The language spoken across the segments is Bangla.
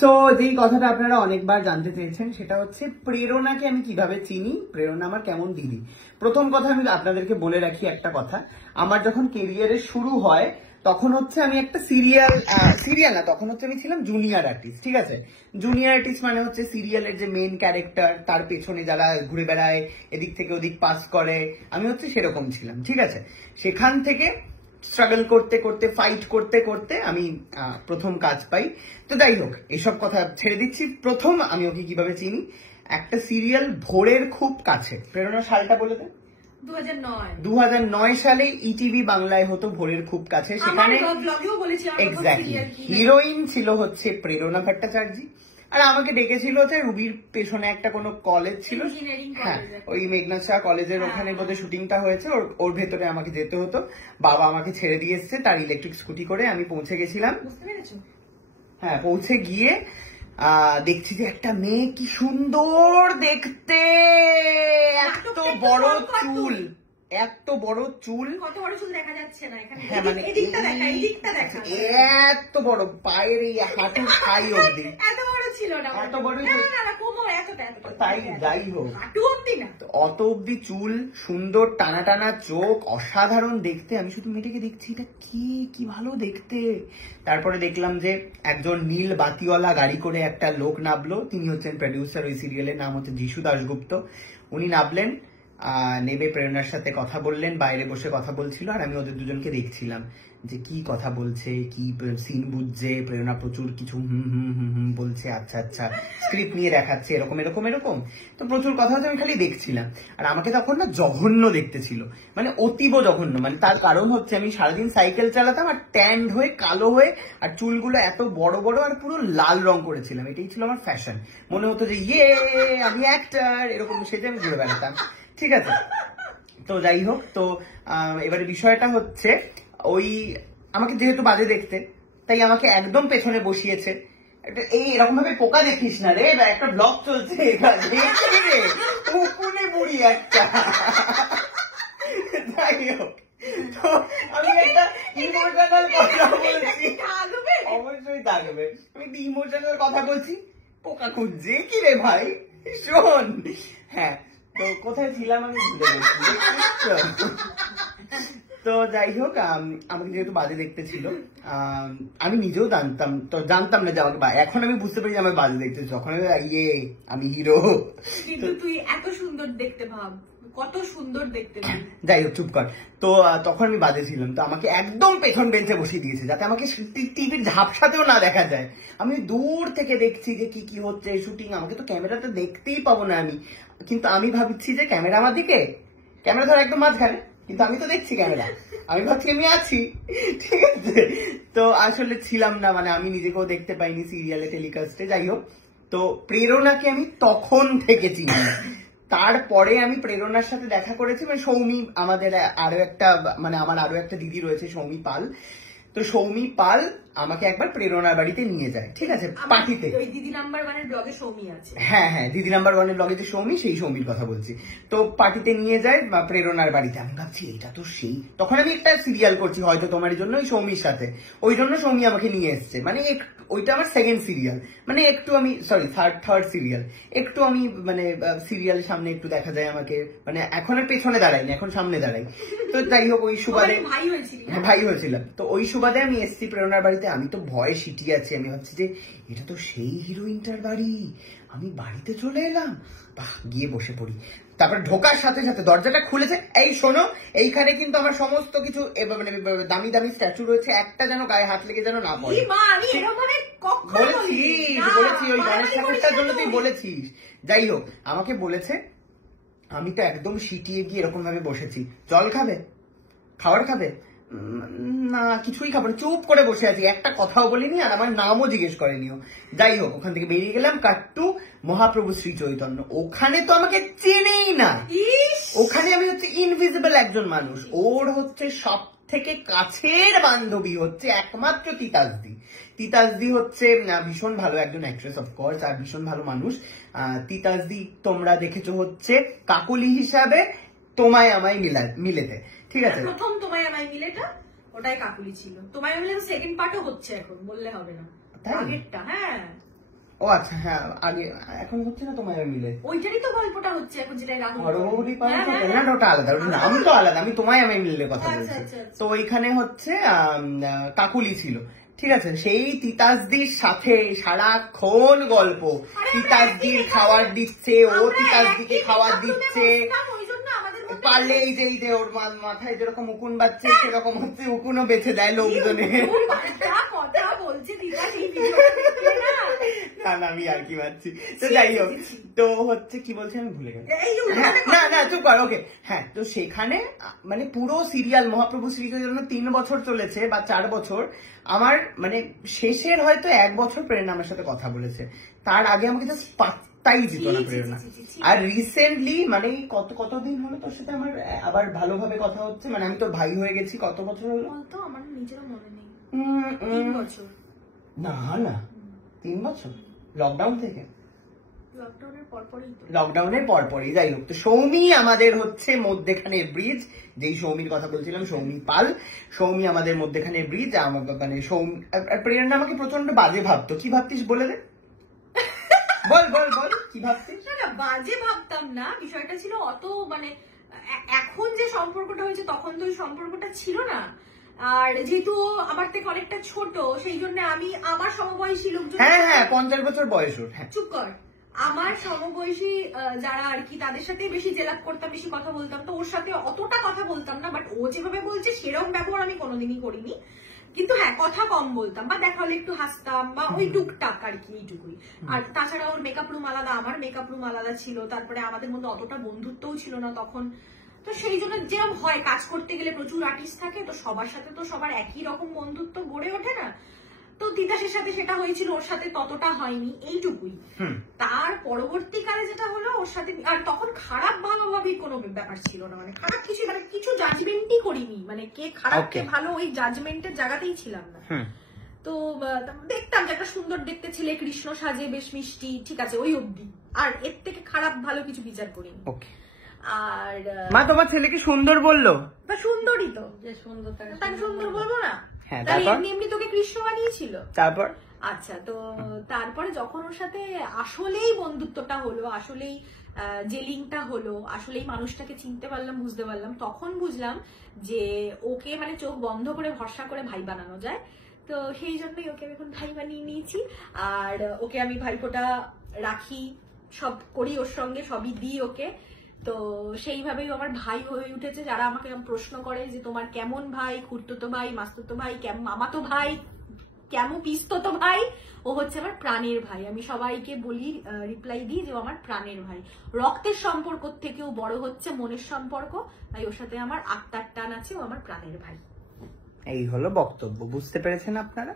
সো যেই কথাটা আপনারা অনেকবার জানতে চেয়েছেন সেটা হচ্ছে প্রেরণাকে আমি কিভাবে চিনি, প্রেরণা আমার কেমন দিদি। প্রথম কথা আমি আপনাদেরকে বলে রাখি একটা কথা, আমার যখন কেরিয়ারের শুরু হয় তখন হচ্ছে আমি একটা সিরিয়াল না, তখন হচ্ছে আমি ছিলাম জুনিয়র আর্টিস্ট। ঠিক আছে, জুনিয়র আর্টিস্ট মানে হচ্ছে সিরিয়ালের যে মেইন ক্যারেক্টার, তার পেছনে যারা ঘুরে বেড়ায়, এদিক থেকে ওদিক পাস করে, আমি হচ্ছে সেরকম ছিলাম। ঠিক আছে, সেখান থেকে স্ট্রাগল করতে করতে, ফাইট করতে করতে আমি প্রথম কাজ পাই। তো যাই হোক, এসব কথা ছেড়ে দিচ্ছি। প্রথম আমি ওকে কিভাবে চিনি, একটা সিরিয়াল ভোরের খুব কাছে, প্রেরণা সালটা বলে দেন। 2009 সালে ইটিভি বাংলায় হতো ভোরের খুব কাছে। সেখানে এক্স্যাক্টলি হিরোইন ছিল হচ্ছে প্রেরণা ভট্টাচার্য, আর আমাকে ডেকেছিল হচ্ছে রুবির পেছনে একটা কোনো কলেজ ছিল, হ্যাঁ ওই মেঘনাদ শাহ কলেজের ওখানে বোধহয় শুটিংটা হয়েছে, ওর ভেতরে আমাকে যেতে হতো। বাবা আমাকে ছেড়ে দিয়ে এসছে তার ইলেকট্রিক স্কুটি করে, আমি পৌঁছে গেছিলাম। হ্যাঁ, পৌঁছে গিয়ে দেখছি যে একটা মেয়ে কি সুন্দর দেখতে, এত বড় চুল, এত বড় চুল, কত বড় চুল দেখা যাচ্ছে না এখানে, হ্যাঁ মানে এদিকটা দেখা, এত বড় পায়ের এই হাঁটু ছাই অবধি, এত বড় ছিল না, এত বড় না কোমর এতটা, তাই যাই হোক হাঁটু অবধি না, অত অবধি চুল, সুন্দর টানা টানা চোখ, অসাধারণ দেখতে। আমি শুধু মেয়েটাকে দেখছি, এটা কি ভালো দেখতে। তারপরে দেখলাম যে একজন নীল বাতিওয়ালা গাড়ি করে একটা লোক নামলো, তিনি হচ্ছেন প্রডিউসার, ওই সিরিয়ালের নাম হচ্ছে যিশু দাশগুপ্ত। উনি নামলেন, নেবে প্রেরণার সাথে কথা বললেন, বাইরে বসে কথা বলছিল, আর আমি ওদের দুজনকে দেখছিলাম যে কি কথা বলছে, কি সিন বুঝছে। প্রেরণা প্রচুর কিছু হুম বলছে, আচ্ছা আচ্ছা, স্ক্রিপ্ট নিয়ে দেখাচ্ছে, এরকম এরকম এরকম। তো প্রচুর কথা হচ্ছে, আমি খালি দেখছিলাম। আর আমাকে তখন না জঘন্য দেখতে ছিল, মানে অতীব জঘন্য। মানে তার কারণ হচ্ছে আমি সারাদিন সাইকেল চালাতাম, আর ট্যান্ড হয়ে কালো হয়ে, আর চুলগুলো এত বড় বড় আর পুরো লাল রং করেছিলাম। এটাই ছিল আমার ফ্যাশন। মনে হতো যে আমি অ্যাক্টর, এরকম সেজে আমি ঘুরে বেড়াতাম। ঠিক আছে, তো যাই হোক, তো এবারে বিষয়টা হচ্ছে ওই আমাকে যেহেতু বাজে দেখতে, তাই আমাকে একদম পেছনে বসিয়েছে। এই এরকম ভাবে পোকা দেখিস না রে, একটা ব্লগ চলছে উকুনে বুড়ি একটা। যাই হোক, তো আমি একটা ইমোশনাল কথা বলছি, অবশ্যই থাকবে। আমি একটা ইমোশনাল কথা বলছি, পোকা খুঁজছে কি রে ভাই, শোন। হ্যাঁ, তো কোথায় ছিলাম আমি ভুলে গেছি। তো যাই হোক, আমাকে যেহেতু বাজে দেখতে ছিল, আমি নিজেও জানতাম না যে আমাকে, এখন আমি বুঝতে পারি যে আমাকে বাজে দেখতে, যখন আমি হিরো। কিন্তু তুই এত সুন্দর দেখতে, ভাব কত সুন্দর দেখতে। যাই হোক, চুপ কর। তো তখন আমি বাজে ছিলাম, তো আমাকে একদম পেছন বেঞ্চে বসিয়ে দিয়েছে, যাতে আমাকে টিভির ঝাপসাতেও না দেখা যায়। আমি দূর থেকে দেখছি যে কি হচ্ছে শুটিং, আমাকে তো ক্যামেরাতে দেখতেই পাবো না আমি। কিন্তু আমি ভাবছি যে ক্যামেরা আমার দিকে, ক্যামেরা ধর একদম মাঝখানে, কিন্তু আমি তো দেখছি ক্যামেরা, আমি ভাবছি আমি আছি। ঠিক আছে, তো আসলে ছিলাম না, মানে আমি নিজেকেও দেখতে পাইনি সিরিয়ালে টেলিকাস্টে। যাই হোক, তো প্রেরণাকে আমি তখন থেকে চিনি। তারপরে আমি প্রেরণার সাথে দেখা করেছি, মানে সৌমি, আমাদের আমার আরো একটা দিদি রয়েছে সৌমি পাল। তো সৌমি পাল আমাকে একবার প্রেরণার বাড়িতে নিয়ে যায়। ঠিক আছে, পার্টিতে। দিদি নাম্বার 1 এর ব্লগে সৌমি আছে। হ্যাঁ, দিদি নাম্বার 1 এর ব্লগে যে সৌমি, সেই সৌমির কথা বলছি। তো পার্টিতে নিয়ে যায় বা প্রেরণার বাড়িতে। আমি ভাবছি এটা তো সেই, তখন আমি একটা সিরিয়াল করছি হয়তো তোমার জন্য, ওই সৌমির সাথে। ওই জন্য সৌমি আমাকে নিয়ে এসছে, মানে ওইটা আমার সেকেন্ড সিরিয়াল, মানে একটু আমি থার্ড সিরিয়াল। একটু আমি মানে সিরিয়াল সামনে একটু দেখা যায় আমাকে, মানে এখন আর পেছনে দাঁড়াই না, এখন সামনে দাঁড়াই। তো যাই হোক, ওই সুবাদে ভাই হয়েছিলাম। তো ওই সুবাদে আমি এসছি প্রেরণার বাড়িতে। আমি তো ভয়ে সিটিয়ে আছি, আমি ভাবছি যে এটা তো সেই হিরোইনটার বাড়ি, আমি বাড়িতে চলে এলাম। বাহ, গিয়ে বসে পড়ি। তারপর ঢোকার সাথে সাথে দরজাটা খুলেছে, এই শোনো, এইখানে কিন্তু আমার সমস্ত কিছু মানে দামি দামি স্ট্যাচু রয়েছে, একটা যেন গায়ে হাত লেগে যেন না পড়ে। বলেছি ওই গণেশ ঠাকুরটার জন্য তুই বলেছিস। যাই হোক, আমাকে বলেছে, আমি তো একদম সিটিয়ে গিয়ে এরকম ভাবে বসেছি। জল খাবে, খাবার খাবে না, কিছুই খাবো না, চুপ করে বসে আছি, একটা কথাও বলিনি, আর আমার নামও জিজ্ঞেস করেনিও। যাই হোক, ওখান থেকে বেরিয়ে গেলাম। কাট্টু মহাপ্রভু শ্রী চৈতন্য, ওখানে তো আমাকে চেনেই না। ওখানে আমি হচ্ছে ইনভিজিবল একজন মানুষ, ওর হচ্ছে সব থেকে কাছের বান্ধবী হচ্ছে একমাত্র তিতাসদি। তিতাসদি হচ্ছে ভীষণ ভালো একজন অ্যাক্ট্রেস অফকোর্স, আর ভীষণ ভালো মানুষ। তিতাসদি তোমরা দেখেছো হচ্ছে কাকলি হিসাবে তোমায় আমায় মিলেতে। ঠিক আছে, প্রথম তোমায় আমায় মিলেটা ওটাই কাকুলি ছিল। তোমায় মিলে সেকেন্ড পার্টও হচ্ছে, এখন বললে হবে না, আগেরটা। হ্যাঁ। ও আচ্ছা, হ্যাঁ আগে এখন হচ্ছে না তোমায় মিলে ওইটারই তো গল্পটা হচ্ছে এখন, যেটা রাহুল হরগৌরী পাল না, ওটা আলাদা, ওটা নাম তো আলাদা, আমি তোমায় আমি মিলে কথা বলছি। তো ওইখানে হচ্ছে কাকুলি ছিল, ঠিক আছে, সেই তিতাসদির সাথে সারাক্ষণ গল্প, তিতাসদির খাবার দিচ্ছে, ও তিতাসদিকে খাবার দিচ্ছে, পারলে এই যে ওর মাথায় যেরকম উকুন বাচ্ছে সেরকম হচ্ছে উকুনও বেছে দেয় লোকজনে। না না আমি আর কি ভাবছি, তো যাই হোক, তো হচ্ছে কি বলছি আমি ভুলে গেছি। না না চুপ কর, ওকে। হ্যাঁ, তো সেখানে মানে পুরো সিরিয়াল মহাপ্রভু সিরিজের জন্য 3 বছর চলেছে বা 4 বছর, আমার মানে শেষের হয়তো 1 বছর প্রেরণা আমার সাথে কথা বলেছে, তার আগে আমাকে জাস্ট পাত্তাই দিত না প্রেরণা। আর রিসেন্টলি মানে কতদিন হলো তোর সাথে আমার আবার ভালোভাবে কথা হচ্ছে, মানে আমি তোর ভাই হয়ে গেছি, কত বছর হলো তো আমার নিজেরও মনে নেই, 3 বছর না না 3 বছর লকডাউন থেকে, লকডাউনের পরপরই। যাই হোক, তো সৌমি আমাদের হচ্ছে মধ্যেখানে ব্রিজ, যেই সৌমির কথা বলছিলাম, সৌমি পাল, সৌমি আমাদের মধ্যেখানে ব্রিজ। মানে সৌমি প্রেরণা আমাকে প্রচন্ড বাজে ভাবতো। কি ভাবতিস বলে দে, বল বল বল কি ভাবতিস? না বাজে ভাবতাম না, বিষয়টা ছিল অত মানে এখন যে সম্পর্কটা হয়েছে তখন তো ওই সম্পর্কটা ছিল না। আর যেহেতু আমার থেকে অনেকটা ছোট, সেই জন্য আমি আমার সমবয়সী লোকজন, হ্যাঁ 50 বছর বয়স ওর, হ্যাঁ চুপ কর, আমার সমবয়সী যারা আর কি তাদের সাথে বেশি জেলাপ করতাম, বেশি কথা বলতাম, তো ওর সাথে অতটা কথা বলতাম না। বাট ও যেভাবে বলছে সেরকম ব্যবহার আমি কোনোদিনই করিনি, কিন্তু হ্যাঁ কথা কম বলতাম, বা দেখা হলে একটু হাসতাম, বা ওই টুকটাক আর কি, এইটুকুই। আর তাছাড়া ওর মেকআপ রুম আলাদা, আমার মেকআপ রুম আলাদা ছিল, তারপরে আমাদের মধ্যে অতটা বন্ধুত্বও ছিল না তখন। তো সেই জন্য যেরকম হয়, কাজ করতে গেলে প্রচুর আর্টিস্ট থাকে, তো সবার সাথে তো সবার একই রকম বন্ধুত্ব গড়ে ওঠে না। তো তিতাসের সাথে সেটা হয়েছিল, ওর সাথে ততটা হয়নি, এইটুকুই। তার পরবর্তীকালে যেটা হলো ওর সাথে, আর তখন খারাপ ভালোভাবেই কোনো ব্যাপার ছিল না, মানে খারাপ কিছু, মানে কিছু জাজমেন্টই করিনি, মানে কে খারাপ কে ভালো ওই জাজমেন্টের জায়গাতেই ছিলাম না। তো দেখতাম যে একটা সুন্দর দেখতে ছেলে, কৃষ্ণ সাজে, বেশ মিষ্টি, ঠিক আছে, ওই অবধি, আর এর থেকে খারাপ ভালো কিছু বিচার করিনি। আর মা তোমার ছেলেকে সুন্দর বললো? তা সুন্দরই তো, যে সুন্দর তাকে সুন্দর বলবো না? হ্যাঁ, এমনি তোকে কৃষ্ণ বানিয়েছিল। তারপর আচ্ছা, তো তারপরে যখন ওর সাথে আসলেই বন্ধুত্বটা হলো, আসলেই যে লিঙ্কটা হলো, আসলেই মানুষটাকে চিনতে পারলাম, বুঝতে পারলাম, তখন বুঝলাম যে ওকে মানে চোখ বন্ধ করে ভরসা করে ভাই বানানো যায়। তো সেই জন্যই ওকে আমি এখন ভাই বানিয়ে নিয়েছি। আর ওকে আমি ভাইফোঁটা রাখি, সব করি ওর সঙ্গে, সবই দিই ওকে। তো সেইভাবেই আমার ভাই হয়ে উঠেছে। যারা আমাকে প্রশ্ন করে যে তোমার কেমন ভাই, খুড়তুতো ভাই, মাস্তুতো ভাই, কেমন মামাতো ভাই, কেমন পিস্ততো ভাই, ও হচ্ছে আমার প্রাণের ভাই। আমি সবাইকে বলি, রিপ্লাই দিই যে ও আমার প্রাণের ভাই। রক্তের সম্পর্ক থেকেও বড় হচ্ছে মনের সম্পর্ক, তাই ওর সাথে আমার আত্মার টান আছে, ও আমার প্রাণের ভাই। এই হলো বক্তব্য, বুঝতে পেরেছেন আপনারা?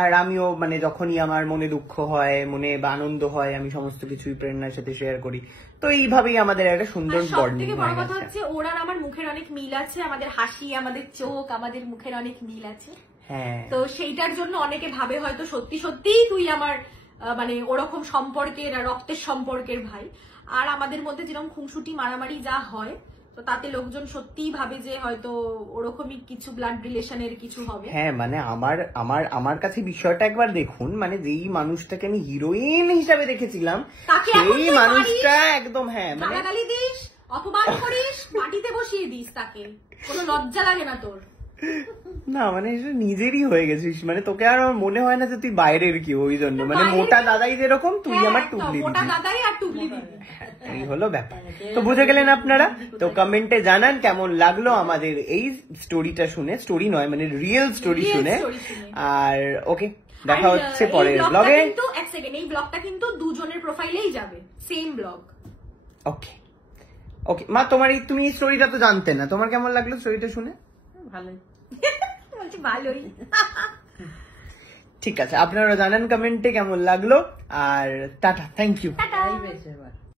আর আমিও মানে যখনই আমার মনে দুঃখ হয়, মনে বা আনন্দ হয়, আমি সমস্ত কিছুই প্রেরণার সাথে শেয়ার করি। তো এইভাবেই আমাদের একটা সুন্দর বন্ডিং হয়। বড় কথা হচ্ছে ওর আর আমার মুখের অনেক মিল আছে, আমাদের হাসি, আমাদের চোখ, আমাদের মুখের অনেক মিল আছে। হ্যাঁ, তো সেইটার জন্য অনেকে ভাবে হয়তো সত্যি সত্যিই তুই আমার মানে ওরকম সম্পর্কের, রক্তের সম্পর্কের ভাই। আর আমাদের মধ্যে যেরকম খুনসুটি মারামারি যা হয়, তো তাতে লোকজন সত্যিই ভাবে যে হয়তো ওরকমই কিছু ব্লাড রিলেশনের কিছু হবে। হ্যাঁ, মানে আমার কাছে বিষয়টা একবার দেখুন, মানে যেই মানুষটাকে আমি হিরোইন হিসাবে দেখেছিলাম, সেই মানুষটা একদম, হ্যাঁ মানে গালাগালি দিস, অপমান করিস, মাটিতে বসিয়ে দিস, তাকে কোনো লজ্জা লাগে না তোর? না মানে নিজেরই হয়ে গেছিস, মানে তোকে আর আমার মনে হয় না যে তুই বাইরের কি, ওই জন্য মানে মোটা দাদাই যেরকম তুই আমার টুকলি মোটা দাদাই আর টুকলি দিবি, এই হলো ব্যাপার। তো বুঝে গেলেন আপনারা? তো কমেন্টে জানান কেমন লাগলো আমাদের এই স্টোরিটা শুনে, স্টোরি নয় মানে রিয়েল স্টোরি শুনে। আর ওকে, দেখা হচ্ছে পরের ব্লগে। কিন্তু এক সেকেন্ড, এই ব্লগটা কিন্তু দুজনের প্রোফাইলেই যাবে, সেম ব্লগ। ওকে ওকে মা, তোমার এই তুমি এই স্টোরিটা তো জানতে না, তোমার কেমন লাগলো স্টোরিটা শুনে? ভালোই বলছি, ভালোই। ঠিক আছে, আপনারা জানান কমেন্টে কেমন লাগলো। আর টাটা, থ্যাংক ইউ।